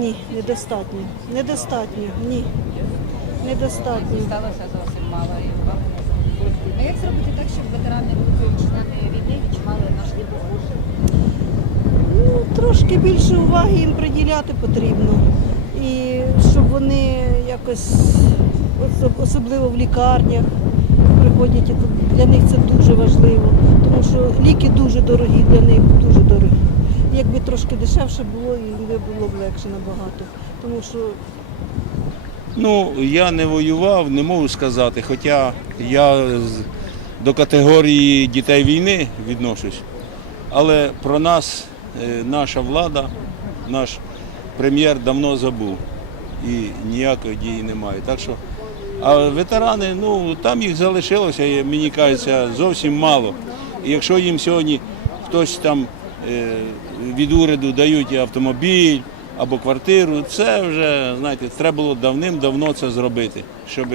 Ні, недостатньо. Недостатньо, ні. Недостатньо. Сталося зовсім мало. А як зробити так, щоб ветерани вітчизняної війни відчували наш допомогу? Ну, трошки більше уваги їм приділяти потрібно. І щоб вони якось, особливо в лікарнях, приходять, для них це дуже важливо, тому що ліки дуже дорогі для них, дуже дорогі. Якби трошки дешевше було, би було б легше набагато. Тому що Ну, я не воював, не можу сказати, хоча я до категорії дітей війни відношусь. Але про нас е, наша влада, наш прем'єр давно забув і ніякої дії немає. Так що, а ветерани, ну там їх залишилося, і, мені кажеться, зовсім мало. І якщо їм сьогодні хтось там від уряду дають автомобіль або квартиру, це вже знаєте, треба було давним-давно це зробити, щоб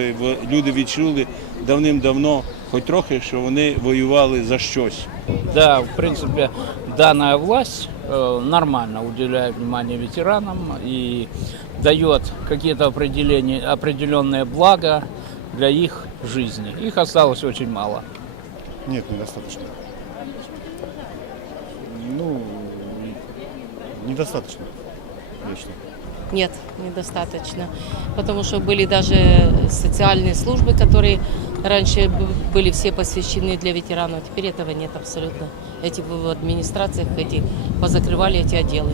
люди відчули давним-давно, хоч трохи, що вони воювали за щось. Да, в принципе, данная власть э, нормально уделяет внимание ветеранам и дает какие-то определенные блага для их жизни. Их осталось очень мало. Нет, недостаточно. Ну, недостаточно, я считаю. Нет, недостаточно. Потому что были даже социальные службы, которые раньше б- были все посвящены для ветеранов. Теперь этого нет абсолютно. Эти в администрациях эти позакрывали эти отделы.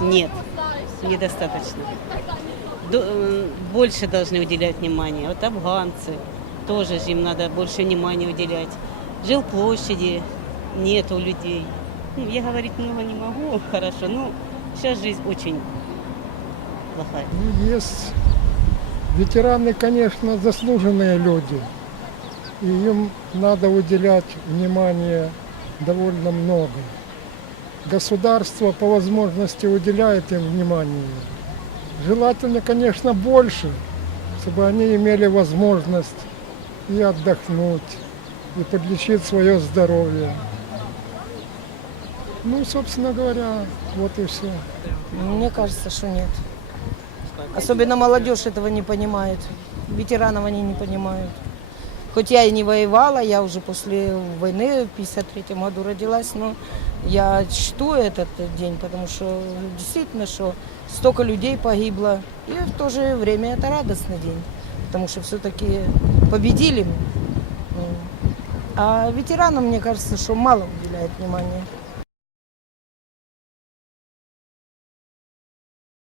Нет, недостаточно. До- э, Больше должны уделять внимание. Вот афганцы, тоже же им надо больше внимания уделять. Жилплощади нет у людей. Ну, я говорить много не могу, хорошо, но сейчас жизнь очень плохая. Ну, Есть ветераны, конечно, заслуженные люди. И им надо уделять внимание довольно много. Государство по возможности уделяет им внимание. Желательно, конечно, больше, чтобы они имели возможность и отдохнуть, и подлечить свое здоровье. Ну, собственно говоря, вот и все. Мне кажется, что нет. Особенно молодежь этого не понимает. Ветеранов они не понимают. Хоть я и не воевала, я уже после войны в 53 году родилась, но я чту этот день, потому что действительно, что столько людей погибло. И в то же время это радостный день, потому что все-таки победили мы. М. А ветеранам, мне кажется, что мало уделяют внимания.